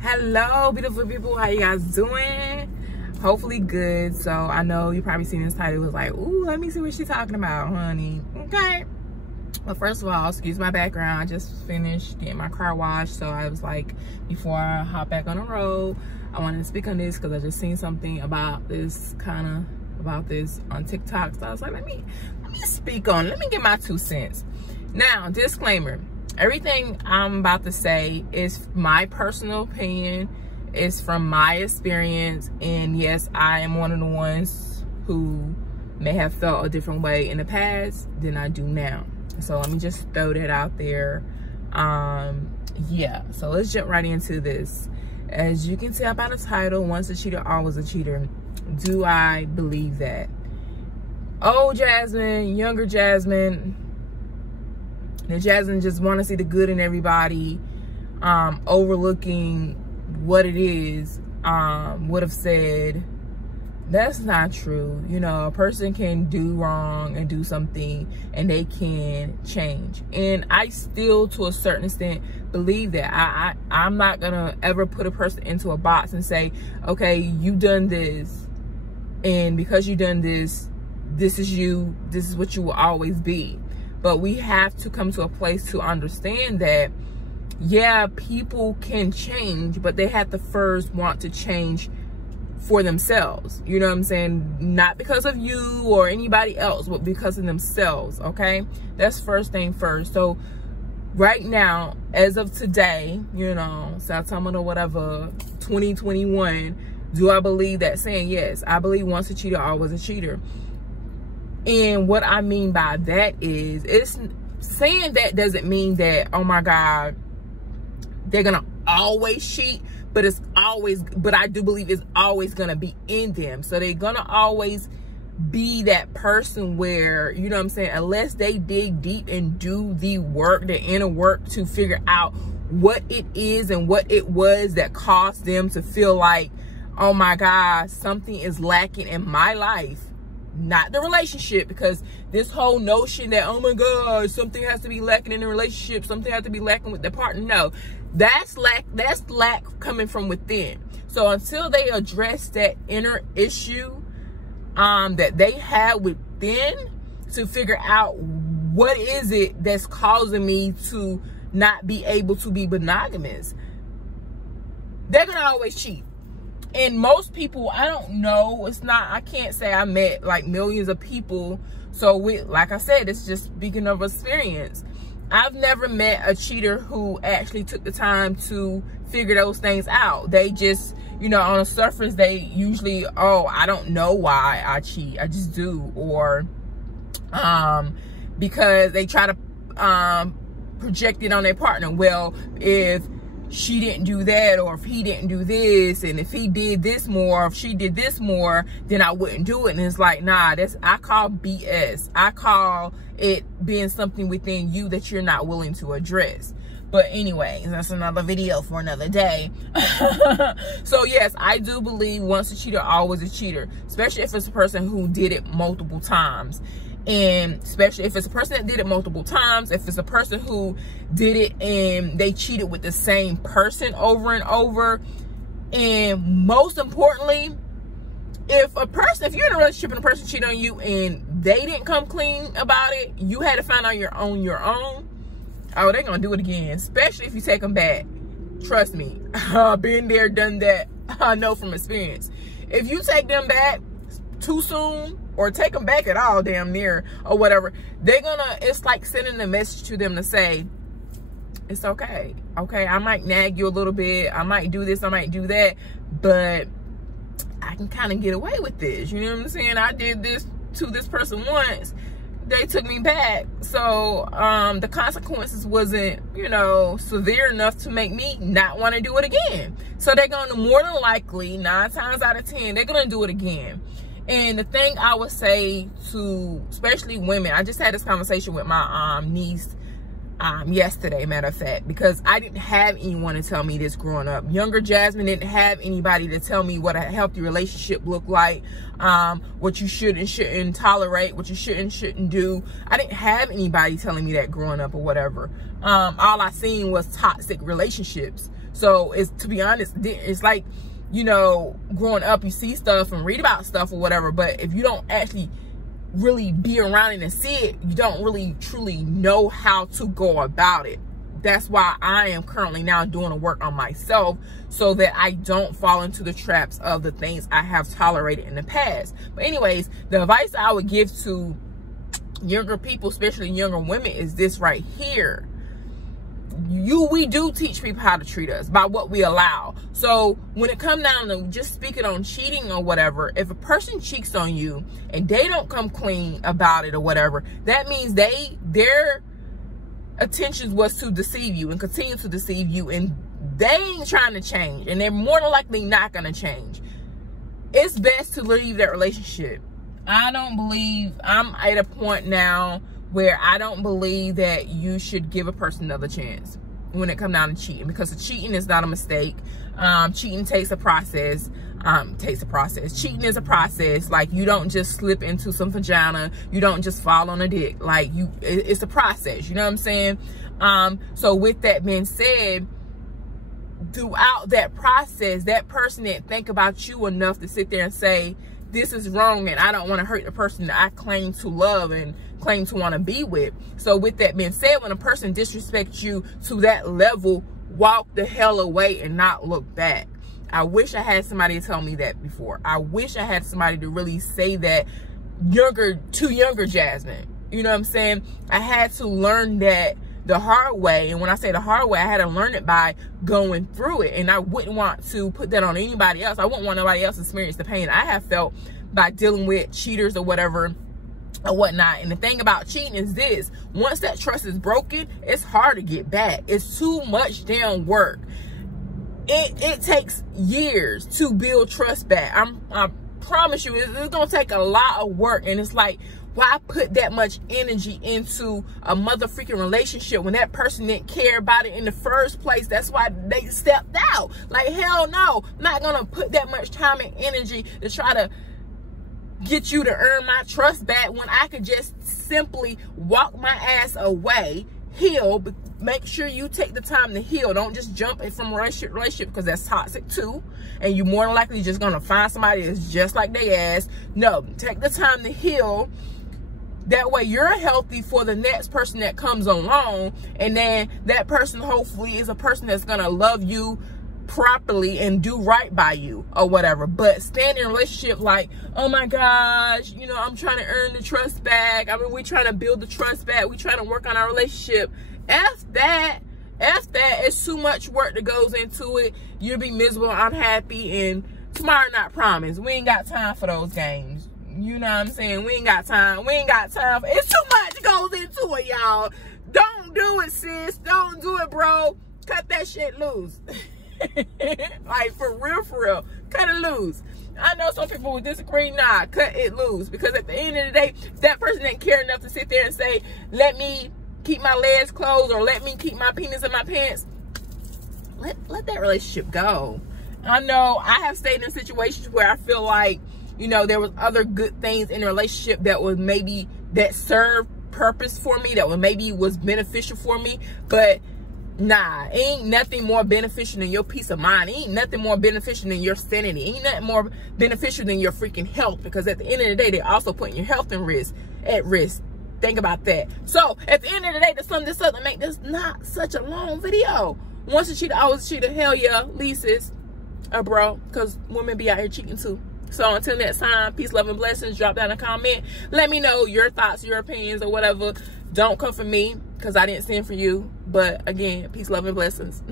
Hello, beautiful people. How you guys doing? Hopefully good. So I know you probably seen this title. It was like, ooh, let me see what she's talking about, honey. Okay. But first of all, excuse my background. I just finished getting my car washed. So I was like, before I hop back on the road, I wanted to speak on this because I just seen something about this on TikTok. So I was like, let me speak on it. Let me get my 2 cents. Now, disclaimer. Everything I'm about to say is my personal opinion. It's from my experience. And yes, I am one of the ones who may have felt a different way in the past than I do now. So let me just throw that out there. Yeah, so let's jump right into this. As you can tell by the title, once a cheater, always a cheater. Do I believe that? Old Jasmine, younger Jasmine. And Jasmine just want to see the good in everybody, overlooking what it is, would have said, that's not true. You know, a person can do wrong and do something and they can change. And I still, to a certain extent, believe that. I'm not going to ever put a person into a box and say, okay, you done this. And because you done this, this is you. This is what you will always be. But we have to come to a place to understand that, yeah, people can change, but they have to first want to change for themselves. You know what I'm saying? Not because of you or anybody else, but because of themselves, okay? That's first thing first. So right now, as of today, you know, September or whatever, 2021, do I believe that? Saying yes. I believe once a cheater, always a cheater. And what I mean by that is, it's saying that doesn't mean that, oh my God, they're gonna always cheat, but I do believe it's always gonna be in them. So they're gonna always be that person where, you know what I'm saying, unless they dig deep and do the work, the inner work, to figure out what it is and what it was that caused them to feel like, oh my God, something is lacking in my life. Not the relationship, because this whole notion that, oh my God, something has to be lacking in the relationship, something has to be lacking with the partner. No, that's lack coming from within. So until they address that inner issue that they had within, to figure out what is it that's causing me to not be able to be monogamous, they're gonna always cheat. And most people, I don't know, I can't say I met like millions of people. So like I said, it's just speaking of experience. I've never met a cheater who actually took the time to figure those things out. They just, you know, on the surface, they usually, oh, I don't know why I cheat, I just do. Or because they try to project it on their partner. Well, if she didn't do that, or if he didn't do this, and if he did this more, or if she did this more, then I wouldn't do it. And it's like, nah, I call BS. I call it being something within you that you're not willing to address. But anyways, that's another video for another day. So yes, I do believe once a cheater, always a cheater, especially if it's a person who did it multiple times. And especially if it's a person that did it multiple times, if it's a person who did it and they cheated with the same person over and over. And most importantly, if you're in a relationship and a person cheated on you and they didn't come clean about it, you had to find out your own, oh, they're gonna do it again, especially if you take them back. Trust me, been there, done that. I know from experience. If you take them back too soon, or take them back at all, damn near, or whatever, it's like sending a message to them to say, it's okay. Okay, I might nag you a little bit, I might do this, I might do that, but I can kind of get away with this. You know what I'm saying? I did this to this person once, they took me back, so the consequences wasn't, you know, severe enough to make me not want to do it again. So they're gonna, more than likely, 9 times out of 10, they're gonna do it again. And the thing I would say to, especially women, I just had this conversation with my niece yesterday, matter of fact, because I didn't have anyone to tell me this growing up. Younger Jasmine didn't have anybody to tell me what a healthy relationship looked like, what you should and shouldn't tolerate, what you should and shouldn't do. I didn't have anybody telling me that growing up or whatever. All I seen was toxic relationships. So it's, to be honest, it's like, you know, growing up, you see stuff and read about stuff or whatever, but if you don't actually really be around it and see it, you don't really truly know how to go about it. That's why I am currently now doing the work on myself, so that I don't fall into the traps of the things I have tolerated in the past. But anyways, the advice I would give to younger people, especially younger women, is this right here. We do teach people how to treat us by what we allow. So when it comes down to just speaking on cheating or whatever, if a person cheats on you and they don't come clean about it or whatever, that means their intentions was to deceive you and continue to deceive you, and they ain't trying to change, and they're more than likely not going to change. It's best to leave that relationship. I'm at a point now where I don't believe that you should give a person another chance when it comes down to cheating, because the cheating is not a mistake. Cheating takes a process. Cheating is a process. Like, you don't just slip into some vagina. You don't just fall on a dick. Like, it's a process. You know what I'm saying? So with that being said, throughout that process, that person didn't think about you enough to sit there and say, this is wrong, and I don't want to hurt the person that I claim to love and claim to want to be with. So with that being said, when a person disrespects you to that level, walk the hell away and not look back. I wish I had somebody to tell me that before. I wish I had somebody to really say that to younger Jasmine. You know what I'm saying? I had to learn that the hard way. And when I say the hard way, I had to learn it by going through it. And I wouldn't want to put that on anybody else. I wouldn't want nobody else to experience the pain I have felt by dealing with cheaters or whatever or whatnot. And the thing about cheating is this: once that trust is broken, it's hard to get back. It's too much damn work. It takes years to build trust back. I promise you, it's gonna take a lot of work. And it's like, why put that much energy into a motherfucking relationship when that person didn't care about it in the first place? That's why they stepped out. Like, hell no, I'm not gonna put that much time and energy to try to get you to earn my trust back when I could just simply walk my ass away, heal. But make sure you take the time to heal. Don't just jump in from relationship, because that's toxic too, and you're more than likely just gonna find somebody that's just like they ass. No, take the time to heal. That way you're healthy for the next person that comes along, and then that person hopefully is a person that's gonna love you properly and do right by you or whatever. But stand in a relationship like, oh my gosh, you know, I'm trying to earn the trust back. I mean, we're trying to build the trust back. We're trying to work on our relationship. F that. It's too much work that goes into it. You'll be miserable, unhappy, and tomorrow not promised. We ain't got time for those games. You know what I'm saying? We ain't got time. It's too much goes into it, y'all. Don't do it, sis. Don't do it, bro. Cut that shit loose. Like, for real, cut it loose. I know some people would disagree. Nah, cut it loose, because at the end of the day, if that person didn't care enough to sit there and say, let me keep my legs closed, or let me keep my penis in my pants, let that relationship go. I know I have stayed in situations where I feel like, you know, there was other good things in a relationship that was maybe, that served purpose for me, that was beneficial for me, but nah, ain't nothing more beneficial than your peace of mind. Ain't nothing more beneficial than your sanity. Ain't nothing more beneficial than your freaking health, because at the end of the day, they're also putting your health at risk. Think about that. So at the end of the day, to sum this up and make this not such a long video, once a cheater, always a cheater. Hell yeah, Lisa's a bro, because women be out here cheating too. So until next time, peace, love, and blessings. Drop down a comment. Let me know your thoughts, your opinions, or whatever. Don't come for me, because I didn't send for you. But again, peace, love, and blessings.